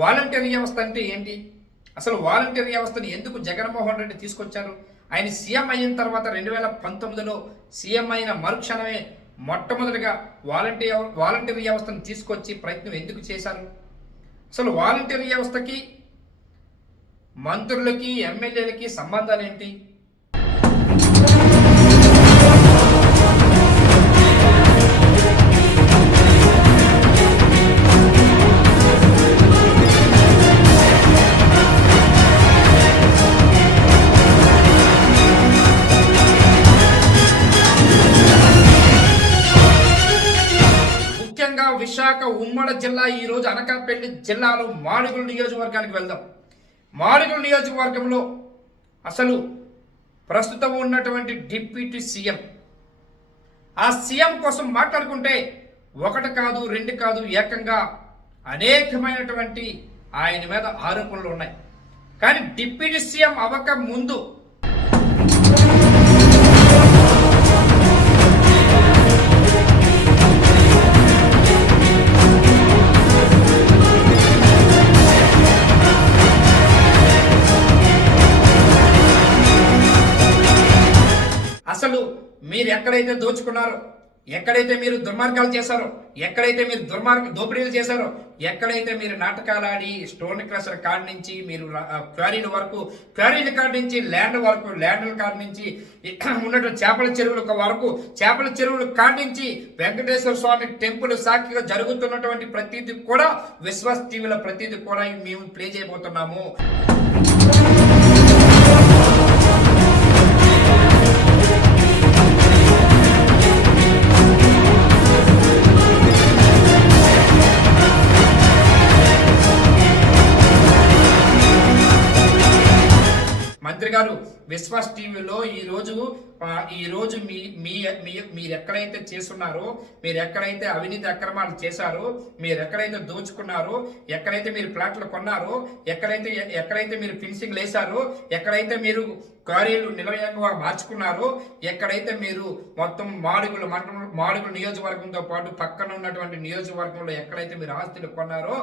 Volunteer వ్యవస్థ అంటే ఏంటి? అసలు వాలంటీర్ వ్యవస్థను ఎందుకు జగన్మోహన్ రెడ్డి తీసుకొచ్చారు? ఆయన సీఎం అయిన తర్వాత రెండు వేల పంతొమ్మిదిలో సీఎం అయిన మరుక్షణమే మొట్టమొదటిగా వాలంటీర్ వాలంటీర్ వ్యవస్థను తీసుకొచ్చి ప్రయత్నం ఎందుకు చేశారు? అసలు వాలంటీర్ వ్యవస్థకి మంత్రులకి ఎమ్మెల్యేలకి సంబంధాలు ఏంటి? ముఖ్యంగా విశాఖ ఉమ్మడి జిల్లా ఈ రోజు అనకాపల్లి జిల్లాలో మాడుగుల నియోజకవర్గానికి వెళ్దాం. మాడుగుల నియోజకవర్గంలో అసలు ప్రస్తుతం ఉన్నటువంటి డిప్యూటీ సీఎం. ఆ సీఎం కోసం మాట్లాడుకుంటే ఒకటి కాదు రెండు కాదు ఏకంగా అనేకమైనటువంటి ఆయన మీద ఆరోపణలు ఉన్నాయి. కానీ డిప్యూటీ సీఎం అవ్వక ముందు ఎక్కడైతే దోచుకున్నారో ఎక్కడైతే మీరు దుర్మార్గాలు చేశారో ఎక్కడైతే మీరు దుర్మార్గ దోపిడీలు చేశారో ఎక్కడైతే మీరు నాటకాలు ఆడి స్టోన్ క్రషర్ కాడి నుంచి మీరు క్వారీల వరకు క్వారీల కాడి నుంచి ల్యాండ్ వరకు ల్యాండ్ల కాడి నుంచి ఇక్కడ ఉన్నటువంటి చేపల చెరువుల వరకు చేపల చెరువుల కాడి నుంచి వెంకటేశ్వర స్వామి టెంపుల్ సాక్షిగా జరుగుతున్నటువంటి ప్రతిదీ కూడా విశ్వాస్ టీవీలో ప్రతిదీ కూడా మేము ప్లే చేయబోతున్నాము. గారు విశ్వాస్ టీవీలో ఈ రోజు ఈ రోజు మీ మీ మీరు ఎక్కడైతే చేస్తున్నారో మీరు ఎక్కడైతే అవినీతి అక్రమాలు చేశారో మీరు ఎక్కడైతే దోచుకున్నారో ఎక్కడైతే మీరు ప్లాట్లు కొన్నారో ఎక్కడైతే ఎక్కడైతే మీరు ఫినిషింగ్ వేశారో ఎక్కడైతే మీరు క్వారీలు నిలవయంగా మార్చుకున్నారో ఎక్కడైతే మీరు మొత్తం మాడుగుల మండలం మాడుగుల నియోజకవర్గంతో పాటు పక్కన ఉన్నటువంటి నియోజకవర్గంలో ఎక్కడైతే మీరు ఆస్తులు కొన్నారో